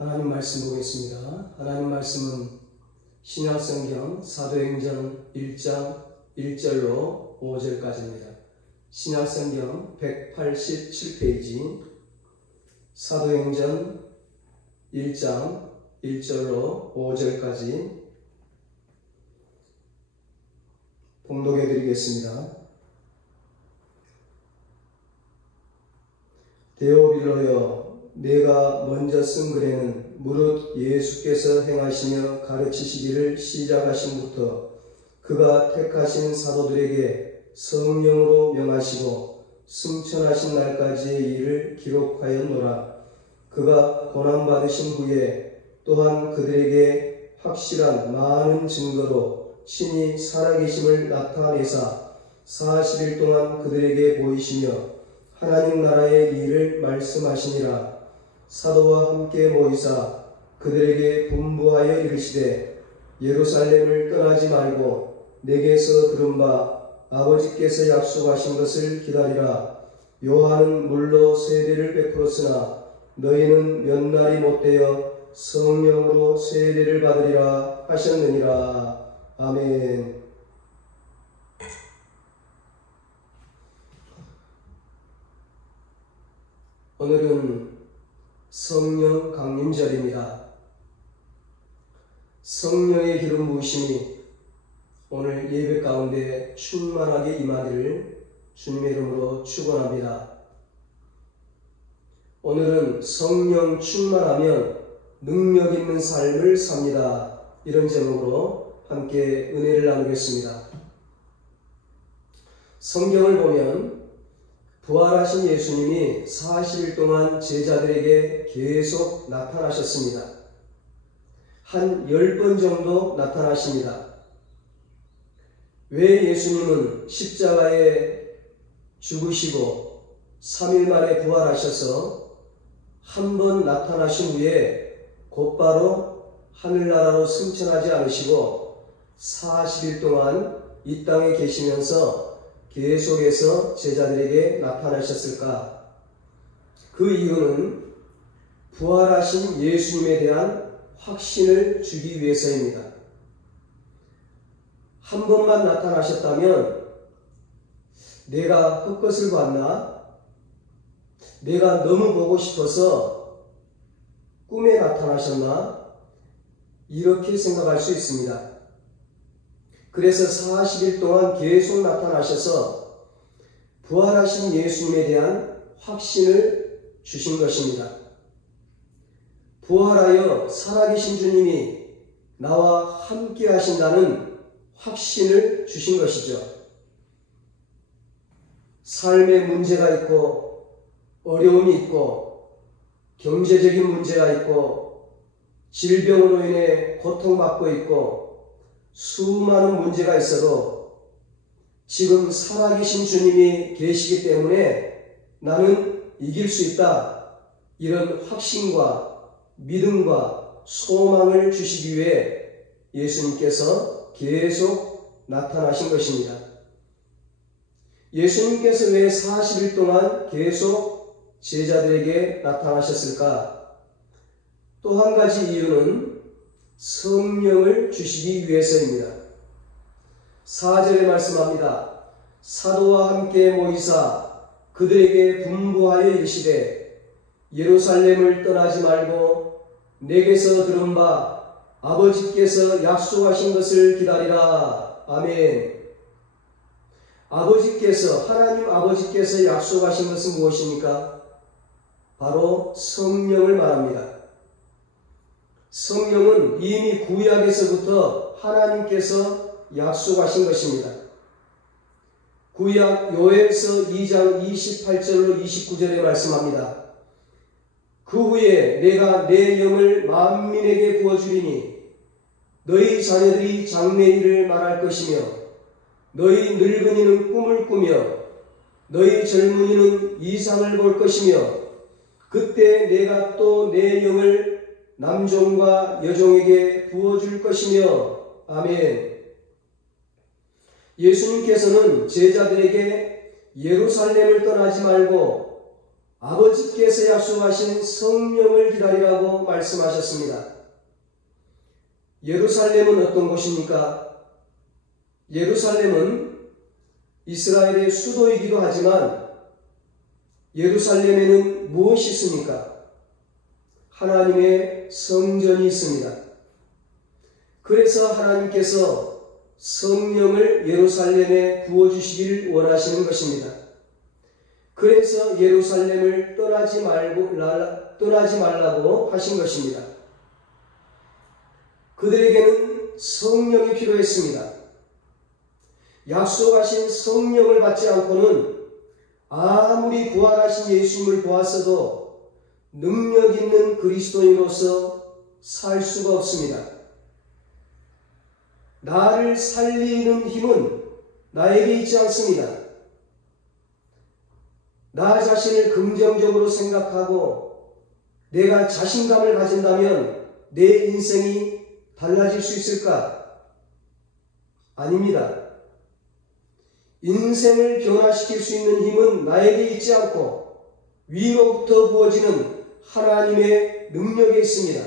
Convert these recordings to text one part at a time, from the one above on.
하나님 말씀 보겠습니다. 하나님 말씀은 신약성경 사도행전 1장 1절로 5절까지입니다. 신약성경 187페이지 사도행전 1장 1절로 5절까지 봉독해 드리겠습니다. 데오빌로여, 내가 먼저 쓴 글에는 무릇 예수께서 행하시며 가르치시기를 시작하신부터 그가 택하신 사도들에게 성령으로 명하시고 승천하신 날까지의 일을 기록하였노라. 그가 고난받으신 후에 또한 그들에게 확실한 많은 증거로 친히 살아계심을 나타내사 40일 동안 그들에게 보이시며 하나님 나라의 일을 말씀하시니라. 사도와 함께 모이사 그들에게 분부하여 이르시되 예루살렘을 떠나지 말고 내게서 들은 바 아버지께서 약속하신 것을 기다리라. 요한은 물로 세례를 베풀었으나 너희는 몇 날이 못되어 성령으로 세례를 받으리라 하셨느니라. 아멘. 오늘은 성령 강림절입니다. 성령의 기름 부으심이 오늘 예배 가운데 충만하게 임하기를 주님의 이름으로 축원합니다. 오늘은 성령 충만하면 능력 있는 삶을 삽니다. 이런 제목으로 함께 은혜를 나누겠습니다. 성경을 보면 부활하신 예수님이 40일 동안 제자들에게 계속 나타나셨습니다. 한 10번 정도 나타나십니다. 왜 예수님은 십자가에 죽으시고 3일 만에 부활하셔서 한 번 나타나신 후에 곧바로 하늘나라로 승천하지 않으시고 40일 동안 이 땅에 계시면서 계속해서 제자들에게 나타나셨을까? 그 이유는 부활하신 예수님에 대한 확신을 주기 위해서입니다. 한 번만 나타나셨다면 내가 헛것을 봤나? 내가 너무 보고 싶어서 꿈에 나타나셨나? 이렇게 생각할 수 있습니다. 그래서 40일 동안 계속 나타나셔서 부활하신 예수님에 대한 확신을 주신 것입니다. 부활하여 살아계신 주님이 나와 함께 하신다는 확신을 주신 것이죠. 삶에 문제가 있고 어려움이 있고 경제적인 문제가 있고 질병으로 인해 고통받고 있고 수많은 문제가 있어도 지금 살아계신 주님이 계시기 때문에 나는 이길 수 있다. 이런 확신과 믿음과 소망을 주시기 위해 예수님께서 계속 나타나신 것입니다. 예수님께서 왜 40일 동안 계속 제자들에게 나타나셨을까? 또 한 가지 이유는 성령을 주시기 위해서입니다. 4절에 말씀합니다. 사도와 함께 모이사 그들에게 분부하여 이르시되 예루살렘을 떠나지 말고 내게서 들은 바 아버지께서 약속하신 것을 기다리라. 아멘. 하나님 아버지께서 약속하신 것은 무엇입니까? 바로 성령을 말합니다. 성령은 이미 구약에서부터 하나님께서 약속하신 것입니다. 구약 요엘서 2장 28절로 29절에 말씀합니다. 그 후에 내가 내 영을 만민에게 부어주리니 너희 자녀들이 장래일을 말할 것이며 너희 늙은이는 꿈을 꾸며 너희 젊은이는 이상을 볼 것이며 그때 내가 또 내 영을 남종과 여종에게 부어줄 것이며. 아멘. 예수님께서는 제자들에게 예루살렘을 떠나지 말고 아버지께서 약속하신 성령을 기다리라고 말씀하셨습니다. 예루살렘은 어떤 곳입니까? 예루살렘은 이스라엘의 수도이기도 하지만 예루살렘에는 무엇이 있습니까? 하나님의 성전이 있습니다. 그래서 하나님께서 성령을 예루살렘에 부어주시기를 원하시는 것입니다. 그래서 예루살렘을 떠나지 말라고 하신 것입니다. 그들에게는 성령이 필요했습니다. 약속하신 성령을 받지 않고는 아무리 부활하신 예수님을 보았어도 능력 있는 그리스도인으로서 살 수가 없습니다. 나를 살리는 힘은 나에게 있지 않습니다. 나 자신을 긍정적으로 생각하고 내가 자신감을 가진다면 내 인생이 달라질 수 있을까? 아닙니다. 인생을 변화시킬 수 있는 힘은 나에게 있지 않고 위로부터 부어지는 하나님의 능력에 있습니다.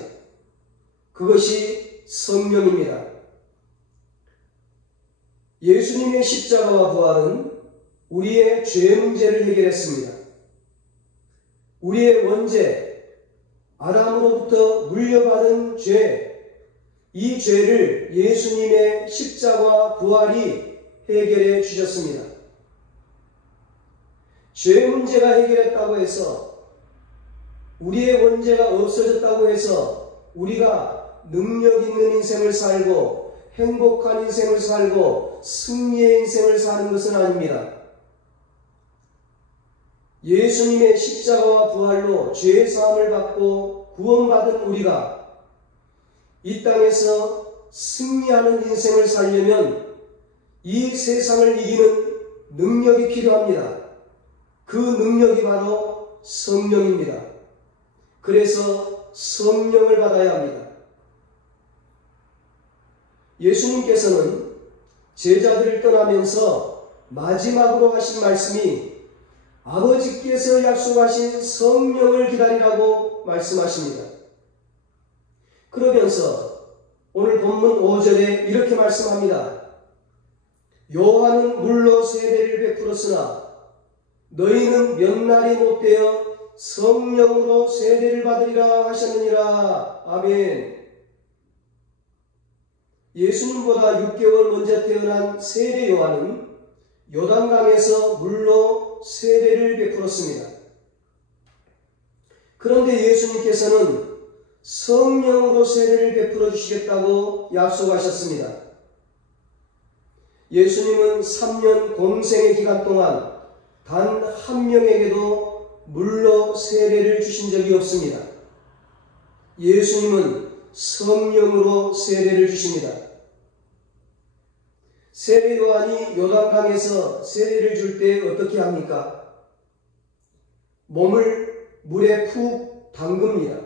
그것이 성령입니다. 예수님의 십자가와 부활은 우리의 죄 문제를 해결했습니다. 우리의 원죄, 아담으로부터 물려받은 죄, 이 죄를 예수님의 십자가와 부활이 해결해 주셨습니다. 죄 문제가 해결했다고 해서 우리의 원죄가 없어졌다고 해서 우리가 능력 있는 인생을 살고 행복한 인생을 살고 승리의 인생을 사는 것은 아닙니다. 예수님의 십자가와 부활로 죄 사함을 받고 구원받은 우리가 이 땅에서 승리하는 인생을 살려면 이 세상을 이기는 능력이 필요합니다. 그 능력이 바로 성령입니다. 그래서 성령을 받아야 합니다. 예수님께서는 제자들을 떠나면서 마지막으로 하신 말씀이 아버지께서 약속하신 성령을 기다리라고 말씀하십니다. 그러면서 오늘 본문 5절에 이렇게 말씀합니다. 요한은 물로 세례를 베풀었으나 너희는 몇 날이 못되어 성령으로 세례를 받으리라 하셨느니라. 아멘. 예수님보다 6개월 먼저 태어난 세례 요한은 요단강에서 물로 세례를 베풀었습니다. 그런데 예수님께서는 성령으로 세례를 베풀어 주시겠다고 약속하셨습니다. 예수님은 3년 공생의 기간 동안 단 한 명에게도 물로 세례를 주신 적이 없습니다. 예수님은 성령으로 세례를 주십니다. 세례 요한이 요단강에서 세례를 줄 때 어떻게 합니까? 몸을 물에 푹 담급니다.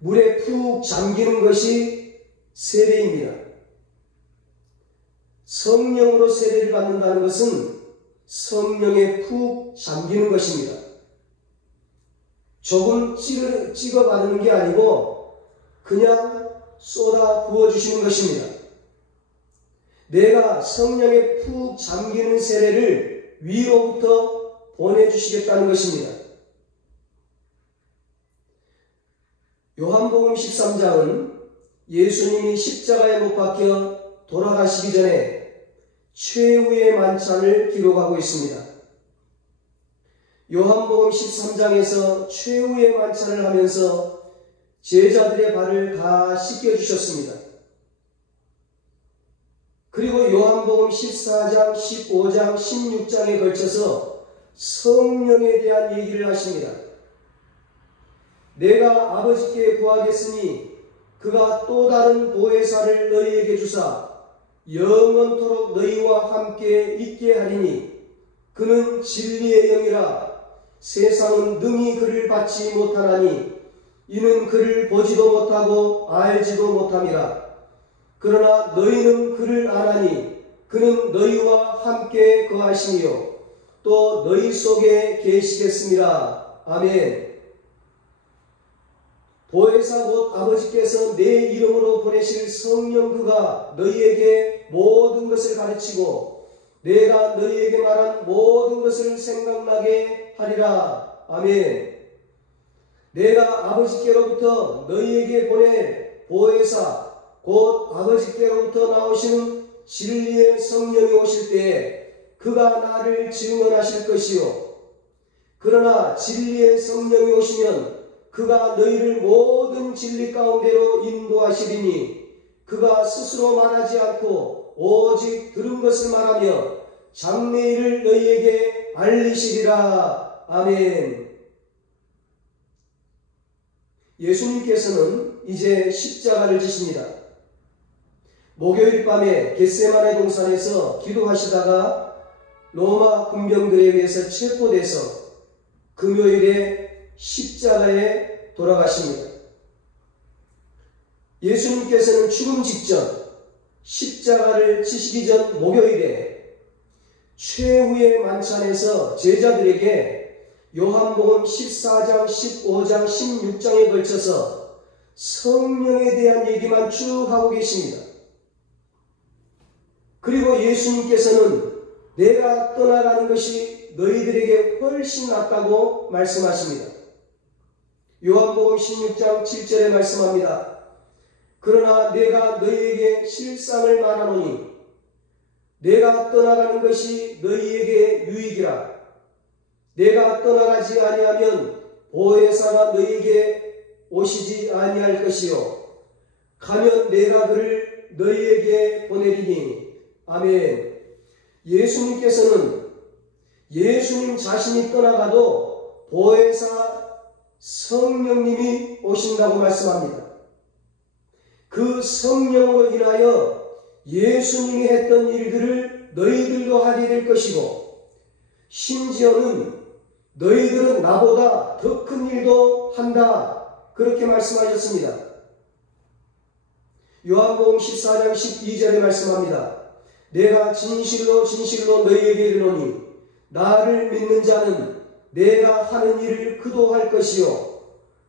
물에 푹 잠기는 것이 세례입니다. 성령으로 세례를 받는다는 것은 성령에 푹 잠기는 것입니다. 조금 찍어 바르는 게 아니고 그냥 쏟아 부어주시는 것입니다. 내가 성령에 푹 잠기는 세례를 위로부터 보내주시겠다는 것입니다. 요한복음 13장은 예수님이 십자가에 못 박혀 돌아가시기 전에 최후의 만찬을 기록하고 있습니다. 요한복음 13장에서 최후의 만찬을 하면서 제자들의 발을 다 씻겨주셨습니다. 그리고 요한복음 14장, 15장, 16장에 걸쳐서 성령에 대한 얘기를 하십니다. 내가 아버지께 구하겠으니 그가 또 다른 보혜사를 너희에게 주사 영원토록 너희와 함께 있게 하리니 그는 진리의 영이라. 세상은 능히 그를 받지 못하나니 이는 그를 보지도 못하고 알지도 못함이라. 그러나 너희는 그를 아나니 그는 너희와 함께 거하시며 또 너희 속에 계시겠습니다. 아멘. 보혜사 곧 아버지께서 내 이름으로 보내실 성령 그가 너희에게 모든 것을 가르치고 내가 너희에게 말한 모든 것을 생각나게 하리라. 아멘. 내가 아버지께로부터 너희에게 보낼 보혜사 곧 아버지께로부터 나오시는 진리의 성령이 오실 때에 그가 나를 증언하실 것이요. 그러나 진리의 성령이 오시면 그가 너희를 모든 진리 가운데로 인도하시리니 그가 스스로 말하지 않고 오직 들은 것을 말하며 장래일을 너희에게 알리시리라. 아멘. 예수님께서는 이제 십자가를 지십니다. 목요일 밤에 겟세마네 동산에서 기도하시다가 로마 군병들에 의해서 체포돼서 금요일에 십자가에 돌아가십니다. 예수님께서는 죽음 직전 십자가를 지시기 전 목요일에 최후의 만찬에서 제자들에게 요한복음 14장, 15장, 16장에 걸쳐서 성령에 대한 얘기만 쭉 하고 계십니다. 그리고 예수님께서는 내가 떠나가는 것이 너희들에게 훨씬 낫다고 말씀하십니다. 요한복음 16장 7절에 말씀합니다. 그러나 내가 너희에게 실상을 말하노니 내가 떠나가는 것이 너희에게 유익이라. 내가 떠나가지 아니하면 보혜사가 너희에게 오시지 아니할 것이요 가면 내가 그를 너희에게 보내리니. 아멘. 예수님께서는 예수님 자신이 떠나가도 보혜사 성령님이 오신다고 말씀합니다. 그 성령으로 인하여 예수님이 했던 일들을 너희들도 하게 될 것이고 심지어는 너희들은 나보다 더 큰 일도 한다. 그렇게 말씀하셨습니다. 요한복음 14장 12절에 말씀합니다. 내가 진실로 진실로 너희에게 이르노니 나를 믿는 자는 내가 하는 일을 그도 할 것이요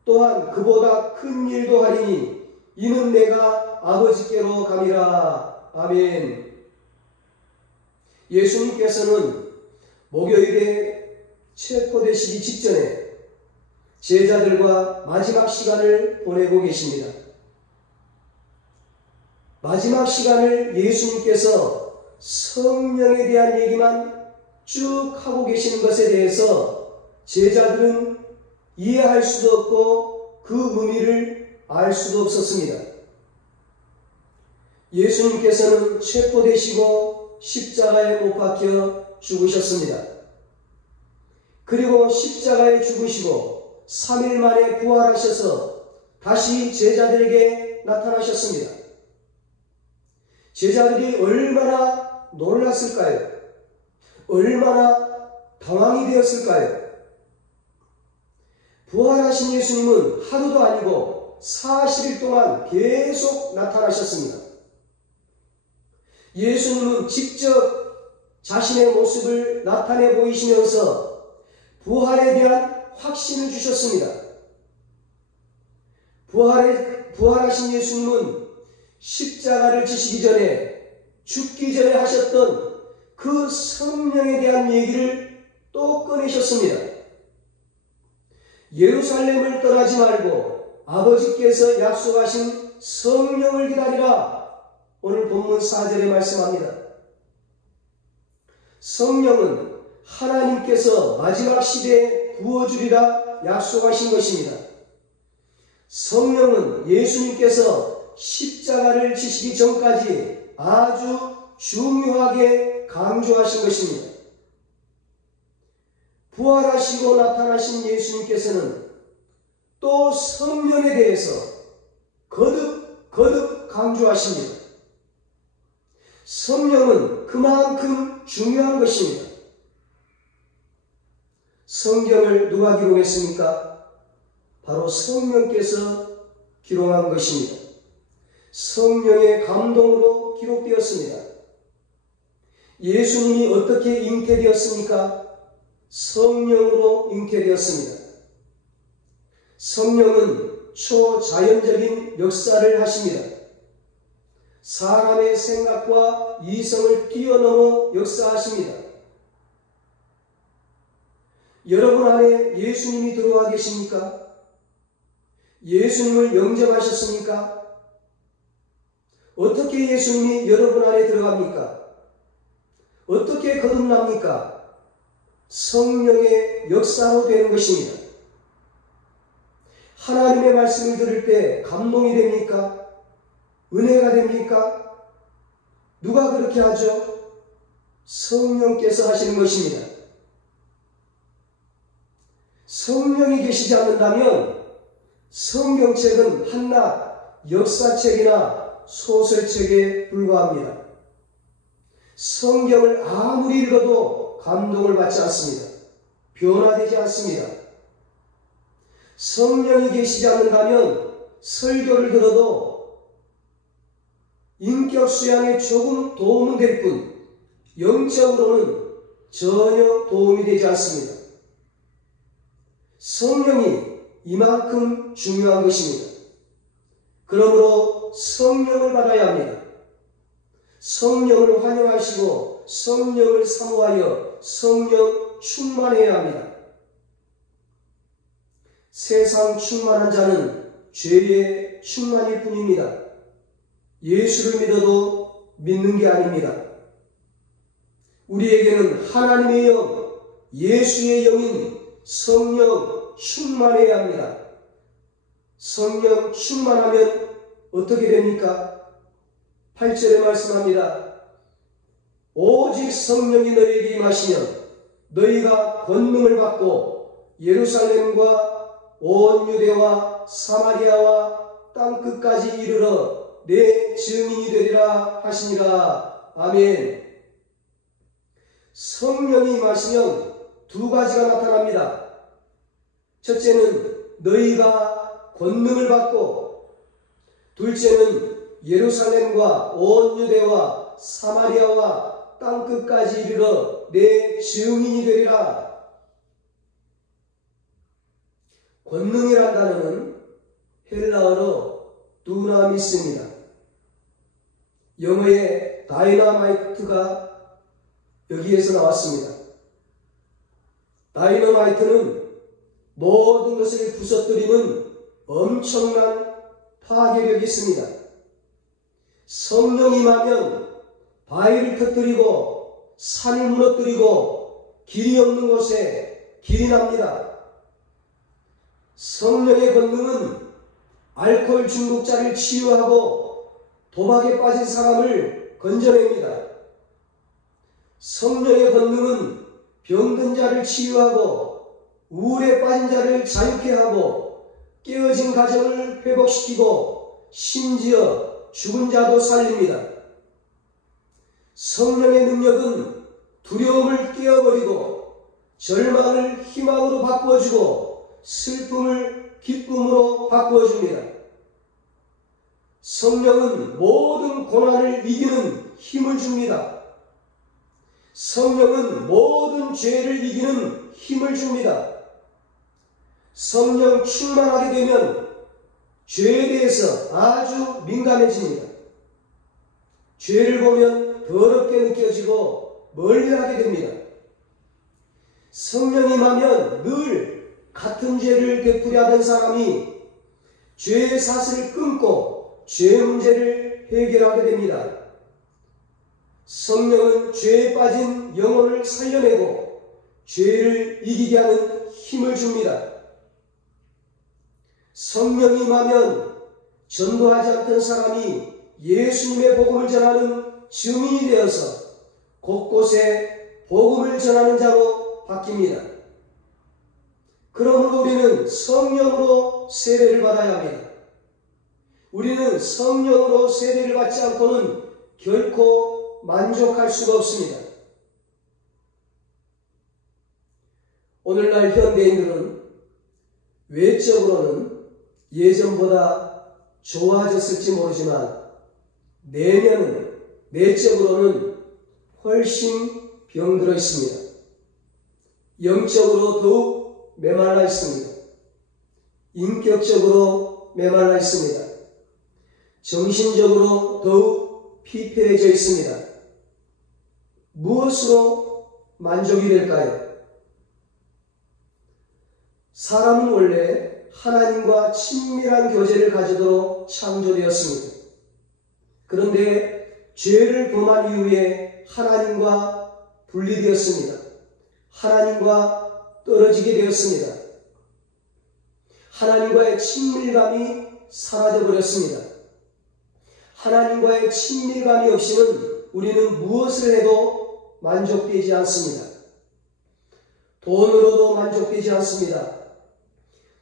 또한 그보다 큰 일도 하리니 이는 내가 아버지께로 감이라. 아멘. 예수님께서는 목요일에 체포되시기 직전에 제자들과 마지막 시간을 보내고 계십니다. 마지막 시간을 예수님께서 성령에 대한 얘기만 쭉 하고 계시는 것에 대해서 제자들은 이해할 수도 없고 그 의미를 알 수도 없었습니다. 예수님께서는 체포되시고 십자가에 못 박혀 죽으셨습니다. 그리고 십자가에 죽으시고 3일 만에 부활하셔서 다시 제자들에게 나타나셨습니다. 제자들이 얼마나 놀랐을까요? 얼마나 당황이 되었을까요? 부활하신 예수님은 하루도 아니고 40일 동안 계속 나타나셨습니다. 예수님은 직접 자신의 모습을 나타내 보이시면서 부활에 대한 확신을 주셨습니다. 부활하신 예수님은 십자가를 지시기 전에 죽기 전에 하셨던 그 성령에 대한 얘기를 또 꺼내셨습니다. 예루살렘을 떠나지 말고 아버지께서 약속하신 성령을 기다리라. 오늘 본문 4절에 말씀합니다. 성령은 하나님께서 마지막 시대에 부어주리라 약속하신 것입니다. 성령은 예수님께서 십자가를 지시기 전까지 아주 중요하게 강조하신 것입니다. 부활하시고 나타나신 예수님께서는 또 성령에 대해서 거듭 강조하십니다. 성령은 그만큼 중요한 것입니다. 성경을 누가 기록했습니까? 바로 성령께서 기록한 것입니다. 성령의 감동으로 기록되었습니다. 예수님이 어떻게 잉태되었습니까? 성령으로 잉태되었습니다. 성령은 초자연적인 역사를 하십니다. 사람의 생각과 이성을 뛰어넘어 역사하십니다. 여러분 안에 예수님이 들어와 계십니까? 예수님을 영접하셨습니까? 어떻게 예수님이 여러분 안에 들어갑니까? 어떻게 거듭납니까? 성령의 역사로 되는 것입니다. 하나님의 말씀을 들을 때 감동이 됩니까? 은혜가 됩니까? 누가 그렇게 하죠? 성령께서 하시는 것입니다. 성령이 계시지 않는다면 성경책은 한낱 역사책이나 소설책에 불과합니다. 성경을 아무리 읽어도 감동을 받지 않습니다. 변화되지 않습니다. 성령이 계시지 않는다면 설교를 들어도 인격 수양에 조금 도움은 될 뿐 영적으로는 전혀 도움이 되지 않습니다. 성령이 이만큼 중요한 것입니다. 그러므로 성령을 받아야 합니다. 성령을 환영하시고 성령을 사모하여 성령 충만해야 합니다. 세상 충만한 자는 죄의 충만일 뿐입니다. 예수를 믿어도 믿는 게 아닙니다. 우리에게는 하나님의 영, 예수의 영인 성령 충만해야 합니다. 성령 충만하면 어떻게 됩니까? 8절에 말씀합니다. 오직 성령이 너희에게 임하시면 너희가 권능을 받고 예루살렘과 온 유대와 사마리아와 땅끝까지 이르러 내 증인이 되리라 하시니라. 아멘. 성령이 임하시면 두 가지가 나타납니다. 첫째는 너희가 권능을 받고, 둘째는 예루살렘과 온 유대와 사마리아와 땅끝까지 이르러 내 증인이 되리라. 권능이란 단어는 헬라어로 두나미스입니다. 영어의 다이너마이트가 여기에서 나왔습니다. 다이너마이트는 모든 것을 부서뜨리는 엄청난 파괴력이 있습니다. 성령이 임하면 바위를 터뜨리고 산을 무너뜨리고 길이 없는 곳에 길이 납니다. 성령의 권능은 알코올 중독자를 치유하고 도박에 빠진 사람을 건져냅니다. 성령의 권능은 병든 자를 치유하고 우울에 빠진 자를 자유케 하고 깨어진 가정을 회복시키고 심지어 죽은 자도 살립니다. 성령의 능력은 두려움을 깨어버리고 절망을 희망으로 바꾸어주고 슬픔을 기쁨으로 바꾸어줍니다. 성령은 모든 고난을 이기는 힘을 줍니다. 성령은 모든 죄를 이기는 힘을 줍니다. 성령 충만하게 되면 죄에 대해서 아주 민감해집니다. 죄를 보면 더럽게 느껴지고 멀리하게 됩니다. 성령이 임하면 늘 같은 죄를 되풀이하던 사람이 죄의 사슬을 끊고 죄 문제를 해결하게 됩니다. 성령은 죄에 빠진 영혼을 살려내고 죄를 이기게 하는 힘을 줍니다. 성령이 임하면 전도하지 않던 사람이 예수님의 복음을 전하는 증인이 되어서 곳곳에 복음을 전하는 자로 바뀝니다. 그러므로 우리는 성령으로 세례를 받아야 합니다. 우리는 성령으로 세례를 받지 않고는 결코 만족할 수가 없습니다. 오늘날 현대인들은 외적으로는 예전보다 좋아졌을지 모르지만 내적으로는 훨씬 병들어 있습니다. 영적으로 더욱 메말라 있습니다. 인격적으로 메말라 있습니다. 정신적으로 더욱 피폐해져 있습니다. 무엇으로 만족이 될까요? 사람은 원래 하나님과 친밀한 교제를 가지도록 창조되었습니다. 그런데 죄를 범한 이후에 하나님과 분리되었습니다. 하나님과 떨어지게 되었습니다. 하나님과의 친밀감이 사라져버렸습니다. 하나님과의 친밀감이 없이는 우리는 무엇을 해도 만족되지 않습니다. 돈으로도 만족되지 않습니다.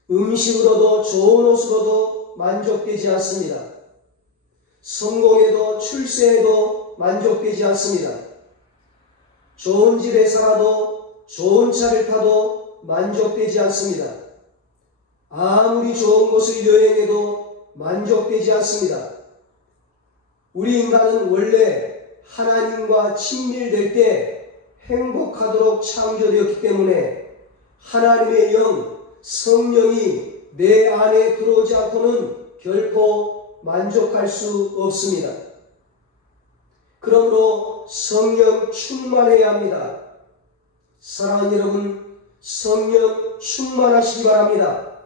음식으로도 좋은 옷으로도 만족되지 않습니다. 성공에도 출세에도 만족되지 않습니다. 좋은 집에 살아도 좋은 차를 타도 만족되지 않습니다. 아무리 좋은 곳을 여행해도 만족되지 않습니다. 우리 인간은 원래 하나님과 친밀될 때 행복하도록 창조되었기 때문에 하나님의 영, 성령이 내 안에 들어오지 않고는 결코 만족할 수 없습니다. 그러므로 성령 충만해야 합니다. 사랑하는 여러분, 성령 충만하시기 바랍니다.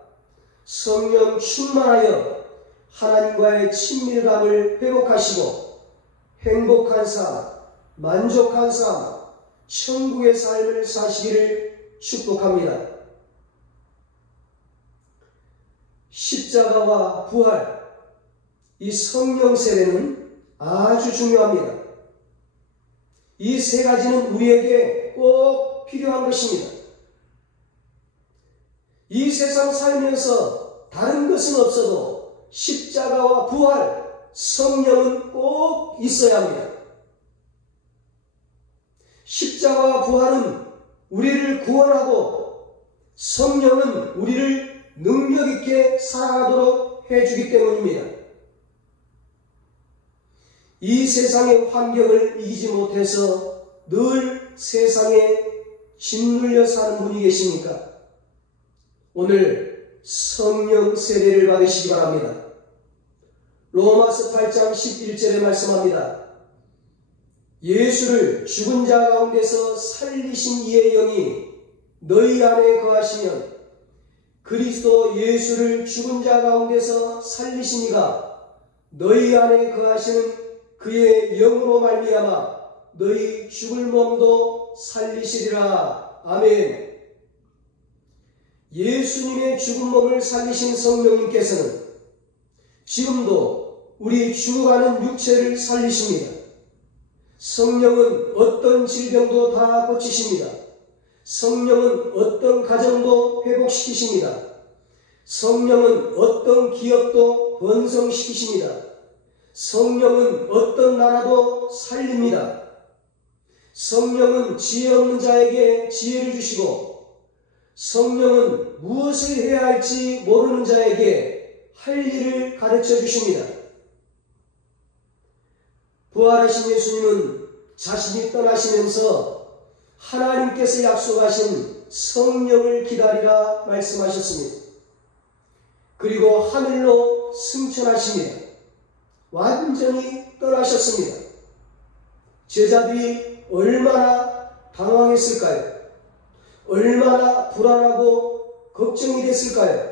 성령 충만하여 하나님과의 친밀감을 회복하시고 행복한 삶, 만족한 삶, 천국의 삶을 사시기를 축복합니다. 십자가와 부활, 이 성령 세례는 아주 중요합니다. 이 세 가지는 우리에게 꼭 필요한 것입니다. 이 세상 살면서 다른 것은 없어도 십자가와 부활, 성령은 꼭 있어야 합니다. 십자가와 부활은 우리를 구원하고 성령은 우리를 능력 있게 살아가도록 해주기 때문입니다. 이 세상의 환경을 이기지 못해서 늘 세상에 짓눌려 사는 분이 계십니까? 오늘 성령 세례를 받으시기 바랍니다. 로마서 8장 11절에 말씀합니다. 예수를 죽은 자 가운데서 살리신 이의 영이 너희 안에 거하시면 그리스도 예수를 죽은 자 가운데서 살리신 이가 너희 안에 거하시는 그의 영으로 말미암아 너희 죽을 몸도 살리시리라. 아멘. 예수님의 죽은 몸을 살리신 성령님께서는 지금도 우리 죽어가는 육체를 살리십니다. 성령은 어떤 질병도 다 고치십니다. 성령은 어떤 가정도 회복시키십니다. 성령은 어떤 기업도 번성시키십니다. 성령은 어떤 나라도 살립니다. 성령은 지혜 없는 자에게 지혜를 주시고 성령은 무엇을 해야 할지 모르는 자에게 할 일을 가르쳐 주십니다. 부활하신 예수님은 자신이 떠나시면서 하나님께서 약속하신 성령을 기다리라 말씀하셨습니다. 그리고 하늘로 승천하십니다. 완전히 떠나셨습니다. 제자들이 얼마나 당황했을까요? 얼마나 불안하고 걱정이 됐을까요?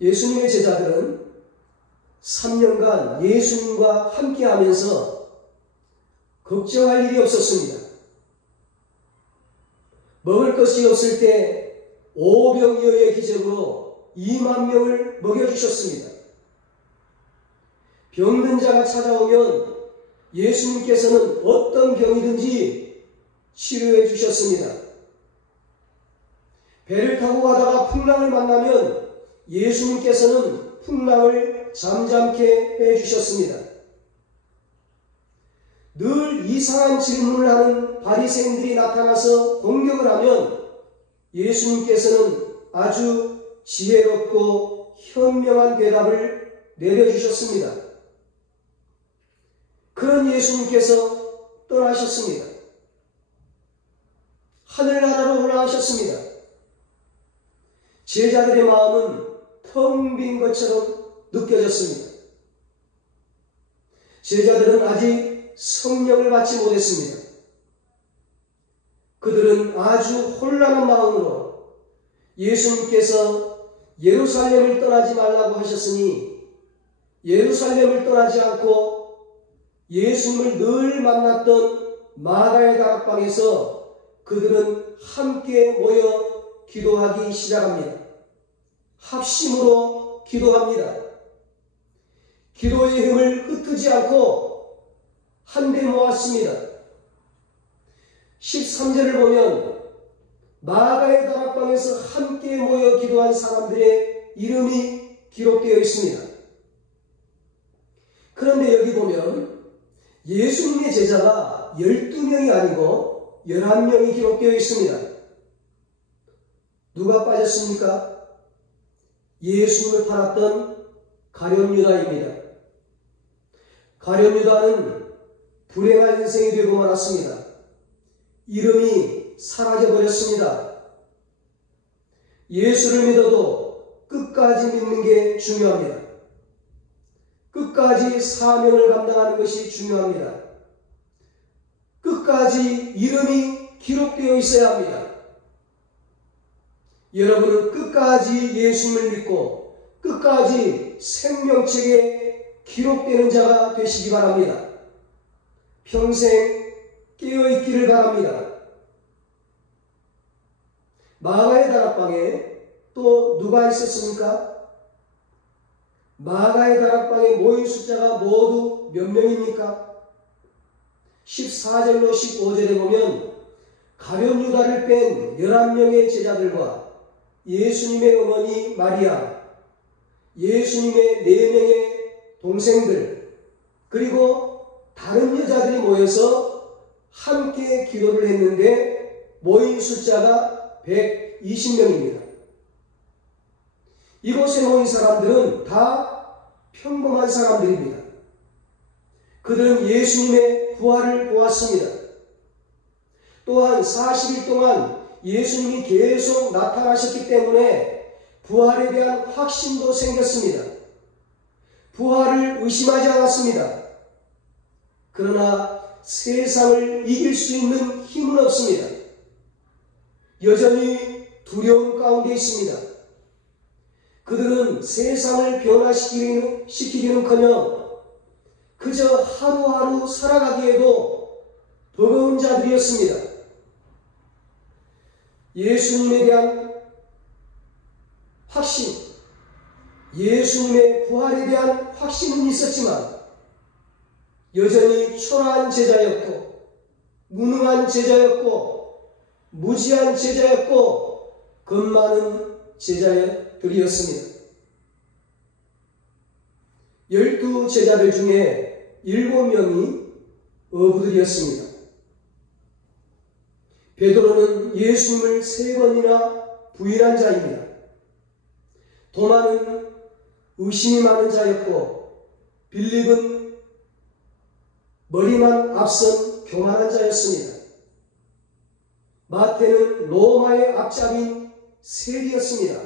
예수님의 제자들은 3년간 예수님과 함께 하면서 걱정할 일이 없었습니다. 먹을 것이 없을 때 오병이어의 기적으로 2만 명을 먹여주셨습니다. 병든 자가 찾아오면 예수님께서는 어떤 병이든지 치료해 주셨습니다. 배를 타고 가다가 풍랑을 만나면 예수님께서는 풍랑을 잠잠케 해 주셨습니다. 늘 이상한 질문을 하는 바리새인들이 나타나서 공격을 하면 예수님께서는 아주 지혜롭고 현명한 대답을 내려주셨습니다. 그런 예수님께서 떠나셨습니다. 하늘나라로 올라가셨습니다. 제자들의 마음은 텅 빈 것처럼 느껴졌습니다. 제자들은 아직 성령을 받지 못했습니다. 그들은 아주 혼란한 마음으로 예수님께서 예루살렘을 떠나지 말라고 하셨으니 예루살렘을 떠나지 않고 예수님을 늘 만났던 마가의 다락방에서 그들은 함께 모여 기도하기 시작합니다. 합심으로 기도합니다. 기도의 힘을 흩트지 않고 한데 모았습니다. 13절을 보면 마가의 다락방에서 함께 모여 기도한 사람들의 이름이 기록되어 있습니다. 그런데 여기 보면 예수님의 제자가 12명이 아니고 11명이 기록되어 있습니다. 누가 빠졌습니까? 예수님을 팔았던 가룟 유다입니다. 가룟 유다는 불행한 인생이 되고 말았습니다. 이름이 사라져버렸습니다. 예수를 믿어도 끝까지 믿는 게 중요합니다. 끝까지 사명을 감당하는 것이 중요합니다. 끝까지 이름이 기록되어 있어야 합니다. 여러분은 끝까지 예수님을 믿고 끝까지 생명책에 기록되는 자가 되시기 바랍니다. 평생 깨어있기를 바랍니다. 마가의 다락방에 또 누가 있었습니까? 마가의 다락방에 모인 숫자가 모두 몇 명입니까? 14절로 15절에 보면 가룟 유다를 뺀 11명의 제자들과 예수님의 어머니 마리아, 예수님의 4명의 동생들, 그리고 다른 여자들이 모여서 함께 기도를 했는데 모인 숫자가 120명입니다. 이곳에 모인 사람들은 다 평범한 사람들입니다. 그들은 예수님의 부활을 보았습니다. 또한 40일 동안 예수님이 계속 나타나셨기 때문에 부활에 대한 확신도 생겼습니다. 부활을 의심하지 않았습니다. 그러나 세상을 이길 수 있는 힘은 없습니다. 여전히 두려움 가운데 있습니다. 그들은 세상을 변화시키기는커녕 그저 하루하루 살아가기에도 버거운 자들이었습니다. 예수님에 대한 확신, 예수님의 부활에 대한 확신은 있었지만 여전히 초라한 제자였고 무능한 제자였고 무지한 제자였고 겁많은 제자들이었습니다. 12 제자들 중에 7명이 어부들이었습니다. 베드로는 예수님을 3번이나 부인한 자입니다. 도마는 의심이 많은 자였고 빌립은 머리만 앞선 교만한 자였습니다. 마태는 로마의 앞잡인 세리였습니다.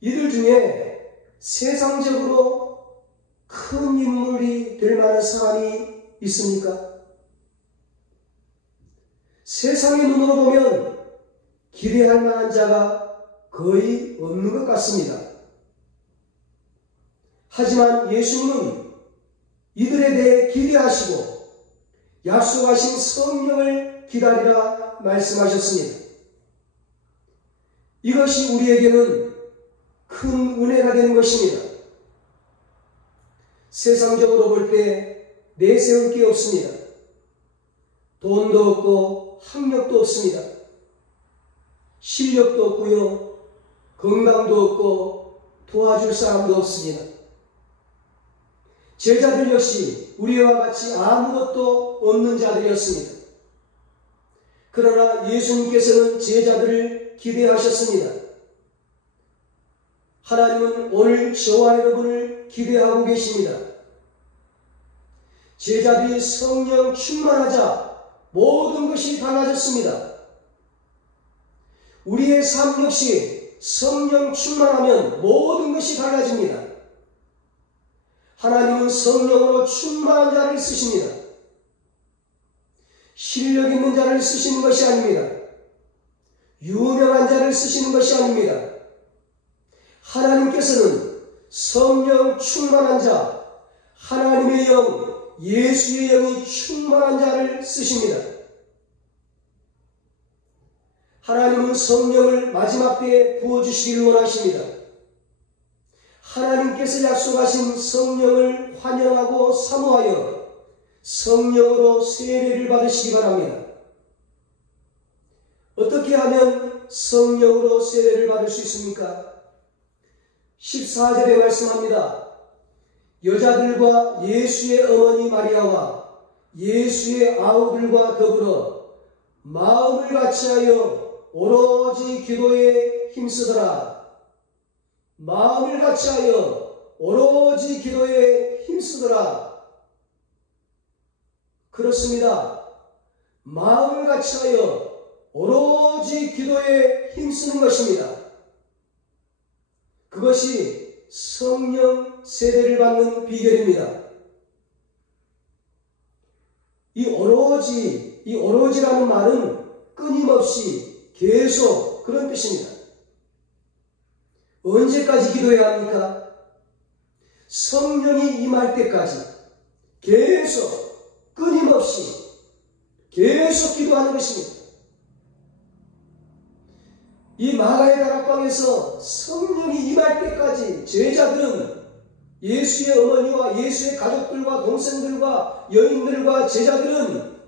이들 중에 세상적으로 큰 인물이 될 만한 사람이 있습니까? 세상의 눈으로 보면 기대할 만한 자가 거의 없는 것 같습니다. 하지만 예수님은 이들에 대해 기대하시고 약속하신 성령을 기다리라 말씀하셨습니다. 이것이 우리에게는 큰 은혜가 되는 것입니다. 세상적으로 볼 때 내세울 게 없습니다. 돈도 없고 학력도 없습니다. 실력도 없고요. 건강도 없고 도와줄 사람도 없습니다. 제자들 역시 우리와 같이 아무것도 없는 자들이었습니다. 그러나 예수님께서는 제자들을 기대하셨습니다. 하나님은 오늘 저와 여러분을 기대하고 계십니다. 제자들이 성령 충만하자 모든 것이 달라졌습니다. 우리의 삶 역시 성령 충만하면 모든 것이 달라집니다. 하나님은 성령으로 충만한 자를 쓰십니다. 실력 있는 자를 쓰시는 것이 아닙니다. 유명한 자를 쓰시는 것이 아닙니다. 하나님께서는 성령 충만한 자, 하나님의 영, 예수의 영이 충만한 자를 쓰십니다. 하나님은 성령을 마지막 때에 부어주시기를 원하십니다. 하나님께서 약속하신 성령을 환영하고 사모하여 성령으로 세례를 받으시기 바랍니다. 어떻게 하면 성령으로 세례를 받을 수 있습니까? 14절에 말씀합니다. 여자들과 예수의 어머니 마리아와 예수의 아우들과 더불어 마음을 같이하여 오로지 기도에 힘쓰더라. 마음을 같이하여 오로지 기도에 힘쓰더라. 그렇습니다. 마음을 같이하여 오로지 기도에 힘쓰는 것입니다. 그것이 성령 세례를 받는 비결입니다. 이 오로지라는 말은 끊임없이 계속 그런 뜻입니다. 언제까지 기도해야 합니까? 성령이 임할 때까지 계속 끊임없이 계속 기도하는 것입니다. 이 마가의 다락방에서 성령이 임할 때까지 제자들은 예수의 어머니와 예수의 가족들과 동생들과 여인들과 제자들은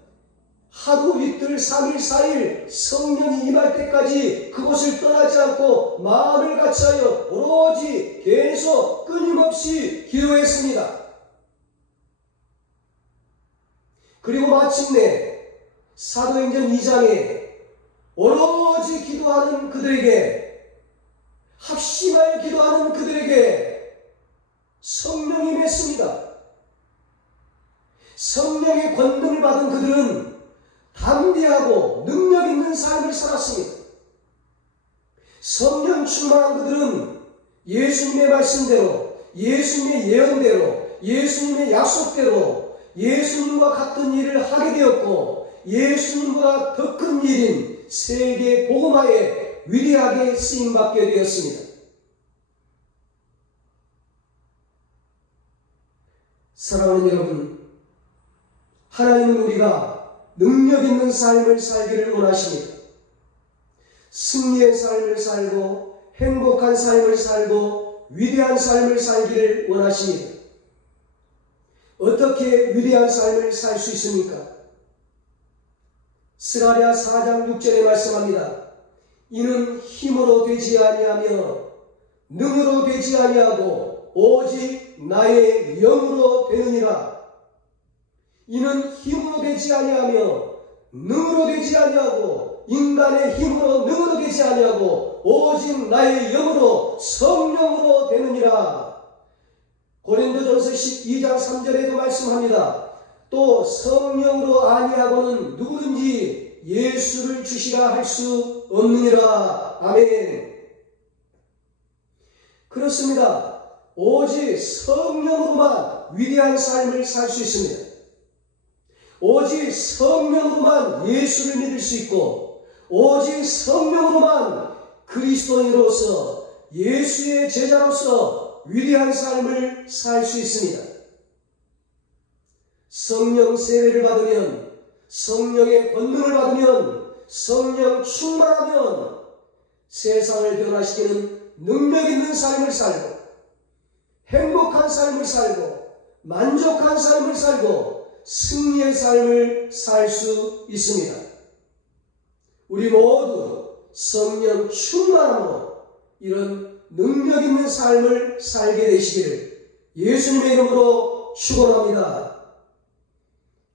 하루 이틀 3일 4일 성령이 임할 때까지 그곳을 떠나지 않고 마음을 같이하여 오로지 계속 끊임없이 기도했습니다. 그리고 마침내 사도행전 2장에 오로지 기도하는 그들에게, 합심하여 기도하는 그들에게 성령이 임했습니다. 성령의 권능을 받은 그들은 담대하고 능력 있는 삶을 살았습니다. 성령 충만한 그들은 예수님의 말씀대로, 예수님의 예언대로, 예수님의 약속대로 예수님과 같은 일을 하게 되었고, 예수님보다 더 큰 일인 세계 복음화에 위대하게 쓰임받게 되었습니다. 사랑하는 여러분, 하나님은 우리가 능력 있는 삶을 살기를 원하십니다. 승리의 삶을 살고 행복한 삶을 살고 위대한 삶을 살기를 원하십니다. 어떻게 위대한 삶을 살 수 있습니까? 스가랴 4장 6절에 말씀합니다. 이는 힘으로 되지 아니하며 능으로 되지 아니하고 오직 나의 영으로 되느니라. 이는 힘으로 되지 아니하며 능으로 되지 아니하고 인간의 힘으로 능으로 되지 아니하고 오직 나의 영으로 성령으로 되느니라. 고린도전서 12장 3절에도 말씀합니다. 또 성령으로 아니하고는 누구든지 예수를 주시라 할 수 없느니라. 아멘. 그렇습니다. 오직 성령으로만 위대한 삶을 살 수 있습니다. 오직 성령으로만 예수를 믿을 수 있고, 오직 성령으로만 그리스도인으로서 예수의 제자로서 위대한 삶을 살 수 있습니다. 성령 세례를 받으면, 성령의 권능을 받으면, 성령 충만하면 세상을 변화시키는 능력 있는 삶을 살고, 행복한 삶을 살고, 만족한 삶을 살고, 승리의 삶을 살 수 있습니다. 우리 모두 성령 충만함으로 이런 능력 있는 삶을 살게 되시기를 예수님의 이름으로 축원합니다.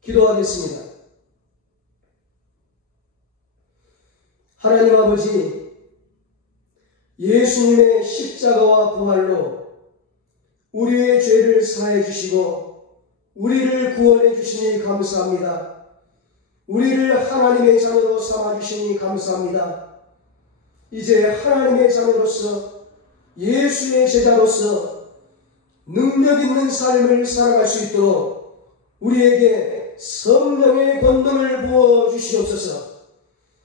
기도하겠습니다. 하나님 아버지, 예수님의 십자가와 부활로 우리의 죄를 사해 주시고 우리를 구원해 주시니 감사합니다. 우리를 하나님의 자녀로 삼아주시니 감사합니다. 이제 하나님의 자녀로서 예수의 제자로서 능력 있는 삶을 살아갈 수 있도록 우리에게 성령의 권능을 부어 주시옵소서.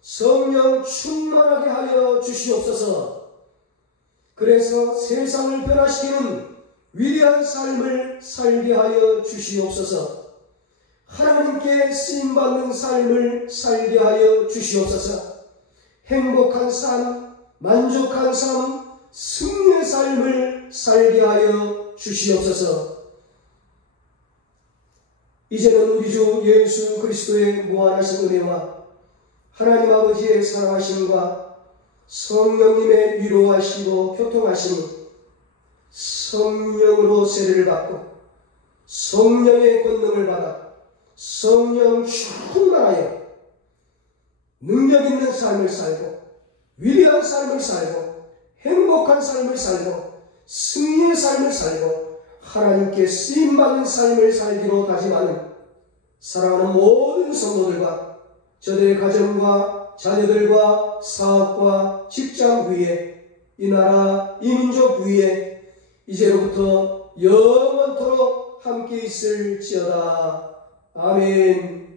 성령 충만하게 하여 주시옵소서. 그래서 세상을 변화시키는 위대한 삶을 살게 하여 주시옵소서. 하나님께 쓰임받는 삶을 살게 하여 주시옵소서. 행복한 삶, 만족한 삶, 승리의 삶을 살게 하여 주시옵소서. 이제는 우리 주 예수 그리스도의 무한하신 은혜와 하나님 아버지의 사랑하심과 성령님의 위로하시고 교통하심이 성령으로 세례를 받고 성령의 권능을 받아 성령 충만하여 능력 있는 삶을 살고 위대한 삶을 살고 행복한 삶을 살고 승리의 삶을 살고 하나님께 쓰임받는 삶을 살기로 다짐하는 사랑하는 모든 성도들과 저들의 가정과 자녀들과 사업과 직장 위에 이 나라 이 민족 위에 이제로부터 영원토록 함께 있을지어다. 아멘.